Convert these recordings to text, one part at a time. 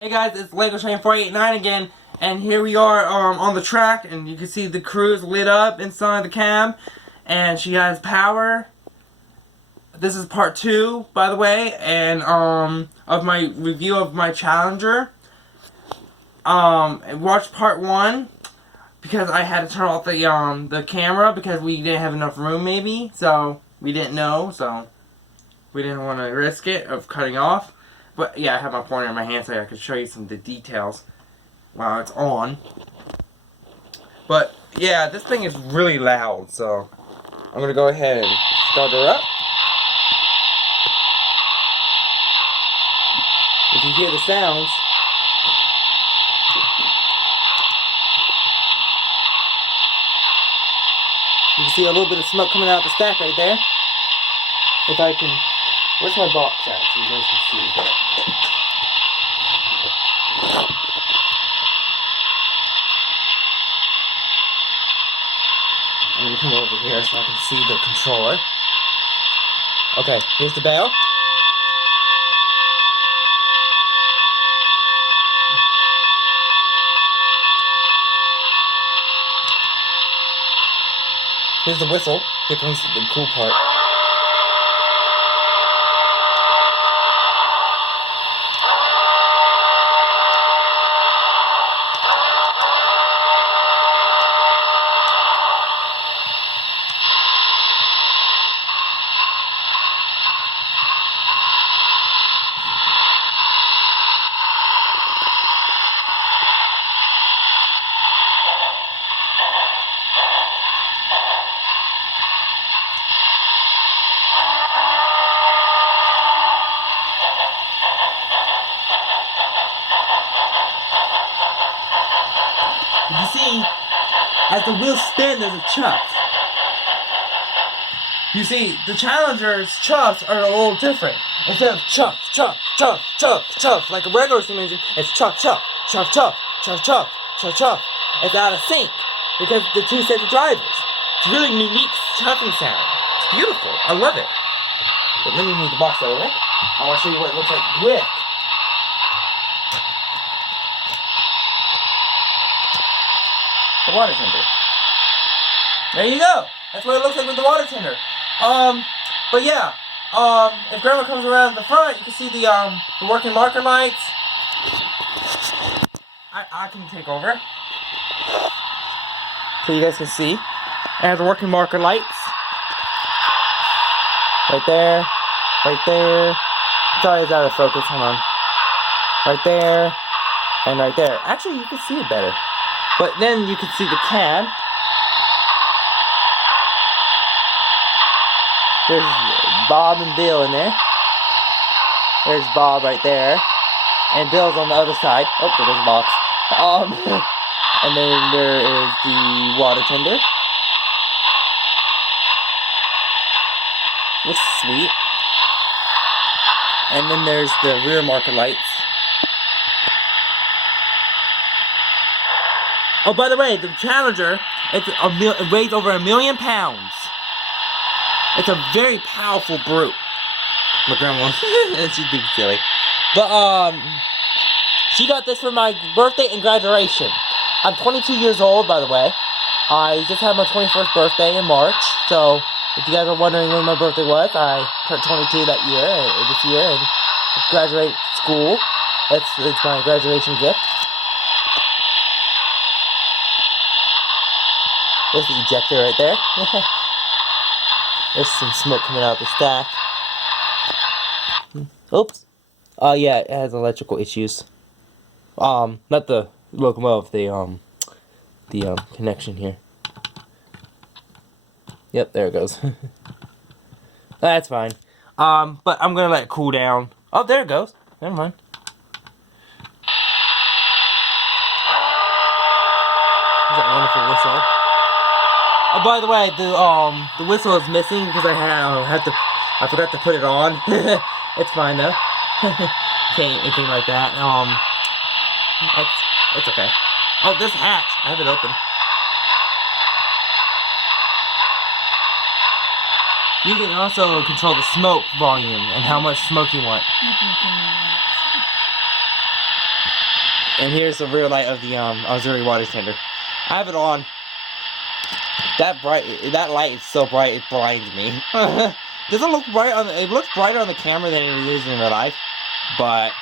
Hey guys, it's Lego Train 489 again, and here we are on the track, and you can see the crew's lit up inside the cab, and she has power. This is part 2, by the way, and of my review of my Challenger. Watch part 1 because I had to turn off the camera because we didn't have enough room, maybe, so we didn't know, so we didn't want to risk it of cutting off. But yeah, I have my pointer in my hand so I can show you some of the details while it's on. But yeah, this thing is really loud, so I'm gonna go ahead and start her up. If you hear the sounds, you can see a little bit of smoke coming out the stack right there. If I can, where's my box at so you guys can see? I'm going to come over here so I can see the controller. Okay, here's the bell. Here's the whistle. Here comes the cool part. You see, as the wheels spin, there's a chuff. You see, the Challenger's chuffs are a little different. Instead of chuff, chuff, chuff, chuff, chuff, like a regular steam engine, it's chuff, chuff, chuff, chuff, chuff, chuff, chuff, chuff. It's out of sync because the two sets of drivers. It's a really unique chuffing sound. It's beautiful. I love it. But let me move the box out of the way. I want to show you what it looks like with. The water tender. There you go. That's what it looks like with the water tender. But yeah, if Grandma comes around the front, you can see the working marker lights. I can take over, so you guys can see. It has the working marker lights. Right there, right there. Sorry, it's out of focus. Hold on. Right there, and right there. Actually, you can see it better. But then you can see the cab. There's Bob and Bill in there. There's Bob right there. And Bill's on the other side. Oh, there's a box. And then there is the water tender. Which is sweet. And then there's the rear marker lights. Oh, by the way, the Challenger, it weighs over 1 million pounds. It's a very powerful brute. My grandma, she's being silly. But, she got this for my birthday and graduation. I'm 22 years old, by the way. I just had my 21st birthday in March. So, if you guys are wondering when my birthday was, I turned 22 this year, and graduate school. It's my graduation gift. There's the ejector right there. There's some smoke coming out of the stack. Oops. Yeah, it has electrical issues. Not the locomotive, the connection here. Yep, there it goes. That's fine. But I'm gonna let it cool down. Oh, there it goes. Never mind. There's that wonderful whistle. Oh, by the way, the whistle is missing because I forgot to put it on. It's fine though. Can't anything like that. It's okay. Oh, there's a hatch. I have it open. You can also control the smoke volume and how much smoke you want. And here's the rear light of the auxiliary water tender. I have it on. That light is so bright it blinds me. Doesn't look bright on it looks brighter on the camera than it is in real life, but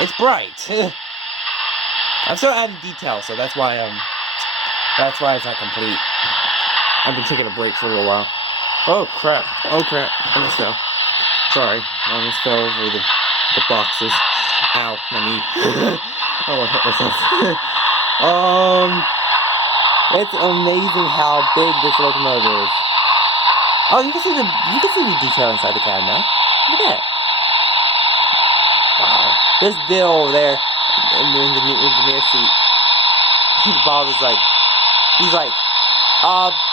it's bright. I'm still adding details, so that's why it's not complete. I've been taking a break for a little while. Oh crap! Oh crap! I almost fell. Sorry, I almost fell over the boxes. Ow, my knee. Oh, I hurt myself. It's amazing how big this locomotive is. Oh, you can see the detail inside the cab now. Look at that. Wow. There's Bill over there in the near seat. Bob is like, he's like,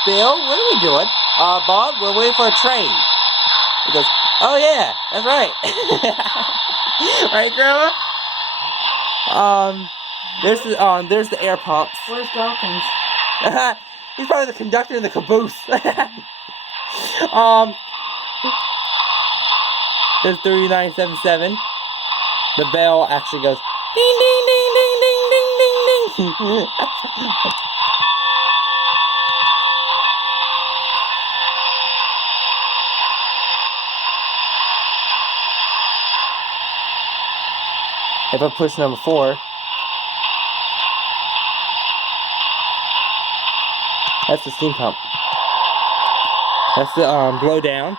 Bill, what are we doing? Bob, we're waiting for a train. He goes, oh yeah, that's right. Right, Grandma? There's the air pumps. Where's Dawkins? He's probably the conductor in the caboose. There's 3977. The bell actually goes ding ding ding ding ding ding ding ding. If I push number 4, that's the steam pump. That's the blow down.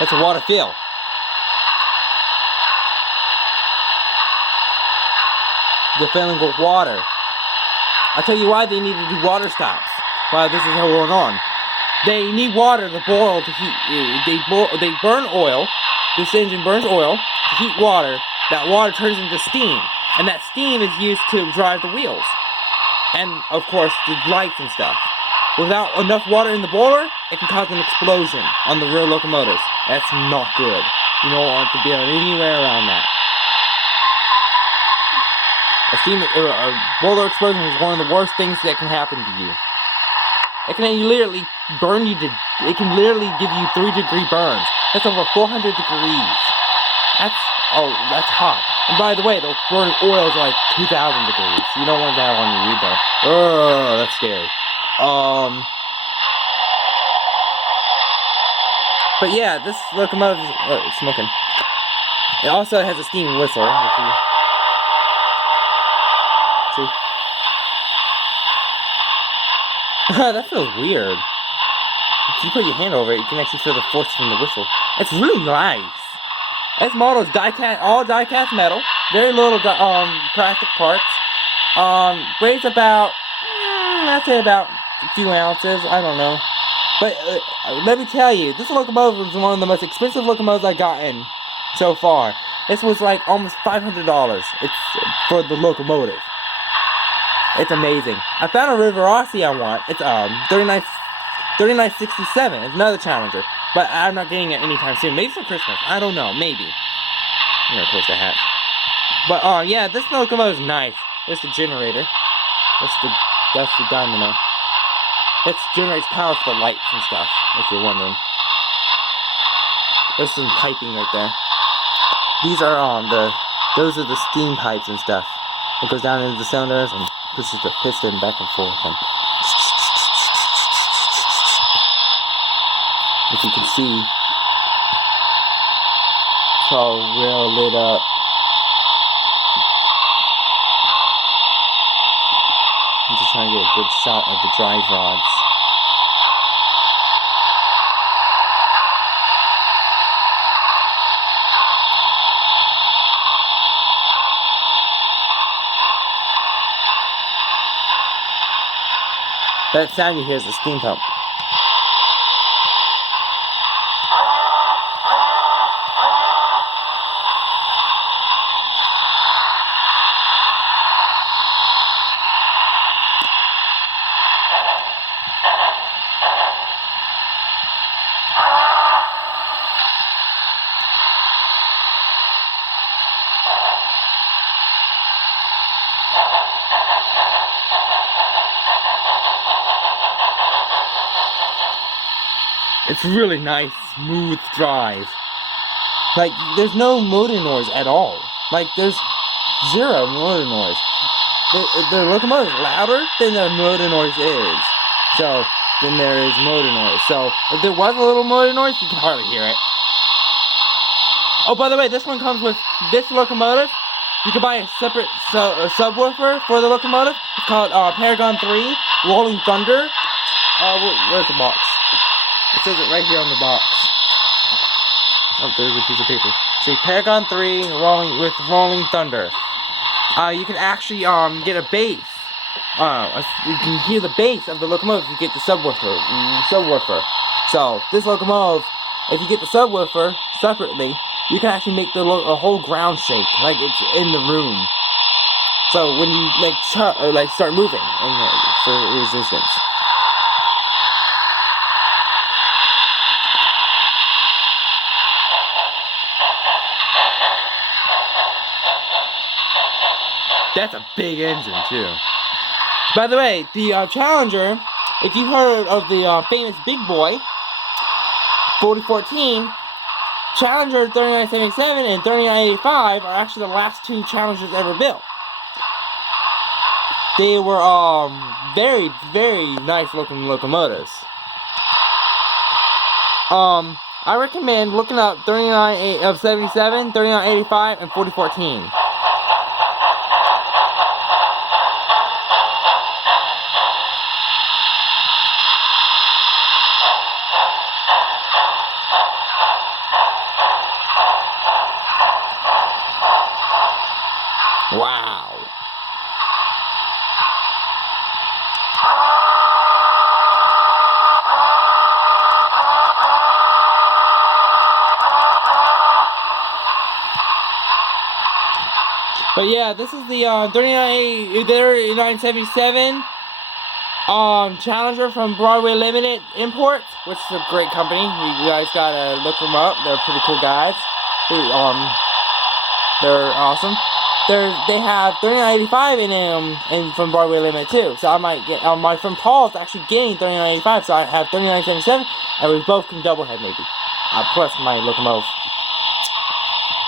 That's a water fill. They're filling with water. I'll tell you why they need to do water stops. Why this is going on. They need water to boil to heat. They burn oil. This engine burns oil to heat water. That water turns into steam, and that steam is used to drive the wheels, and of course the lights and stuff. Without enough water in the boiler, it can cause an explosion on the rear locomotives. That's not good. You don't want to be anywhere around that. A boiler explosion is one of the worst things that can happen to you. It can literally burn you to. It can literally give you 3-degree burns. That's over 400 degrees. That's hot. And by the way, those burning oils are like 2,000 degrees. You don't want that on you either. Oh, that's scary. But yeah, this locomotive is smoking. It also has a steam whistle. If you see. That feels weird. If you put your hand over it, you can actually feel the force from the whistle. It's really nice. This model is all die-cast metal. Very little plastic parts. Weighs about, I'd say about a few ounces. I don't know. But let me tell you, this locomotive was one of the most expensive locomotives I've gotten so far. This was like almost $500. It's for the locomotive. It's amazing. I found a Riverossi I want. It's 3967. It's another Challenger, but I'm not getting it anytime soon. Maybe for Christmas. I don't know. Maybe. I'm gonna close the hatch. But yeah, this locomotive is nice. There's the generator. That's the dynamo. It generates power for the lights and stuff, if you're wondering. There's some piping right there. These are those are the steam pipes and stuff. It goes down into the cylinders and pushes the piston back and forth. And if you can see, it's all real lit up. I'm just trying to get a good shot of the drive rods. That sound you hear is the steam pump. It's really nice, smooth drive. Like, there's no motor noise at all. Like, there's zero motor noise. The locomotive is louder than the motor noise is. So, then there is motor noise. So, if there was a little motor noise, you can hardly hear it. Oh, by the way, this one comes with this locomotive. You can buy a separate subwoofer for the locomotive. It's called Paragon 3 Rolling Thunder. Where's the box? It says it right here on the box. Oh, there's a piece of paper. See, Paragon 3 Rolling Thunder. You can actually get a bass. You can hear the bass of the locomotive if you get the subwoofer. So this locomotive, if you get the subwoofer separately, you can actually make the whole ground shake like it's in the room. So when you start moving for resistance. That's a big engine too. By the way, the Challenger, if you heard of the famous Big Boy 4014, Challenger 3977 and 3985 are actually the last two Challengers ever built. They were very, very nice looking locomotives. I recommend looking up 3977, 3985, and 4014. Wow. But yeah, this is the 3977 Challenger from Broadway Limited Imports, which is a great company. You guys gotta look them up. They're pretty cool guys. They're awesome. They have 3985 in them and from Broadway Limited too. So I might get my friend Paul's actually getting 3985, so I have 3977, and we both can double head maybe. Plus my locomotive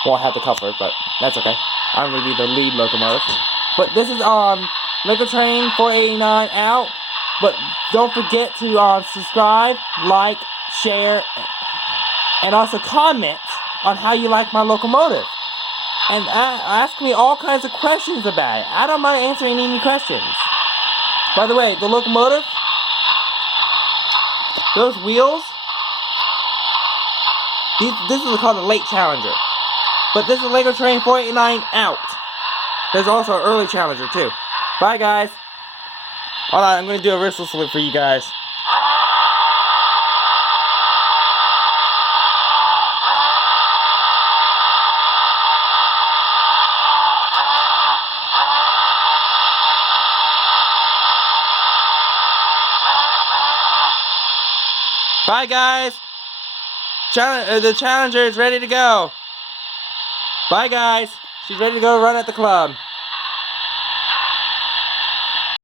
won't have the coupler, but that's okay. I'm gonna be the lead locomotive. But this is Lego Train 489 out. But don't forget to subscribe, like, share, and also comment on how you like my locomotive. And ask me all kinds of questions about it. I don't mind answering any questions. By the way, the locomotive, those wheels, this is called a late Challenger. But this is Lego Train 489 out. There's also an early Challenger too. Bye guys. Hold on, I'm going to do a whistle salute for you guys. Bye guys. The Challenger is ready to go. Bye guys. She's ready to go run at the club.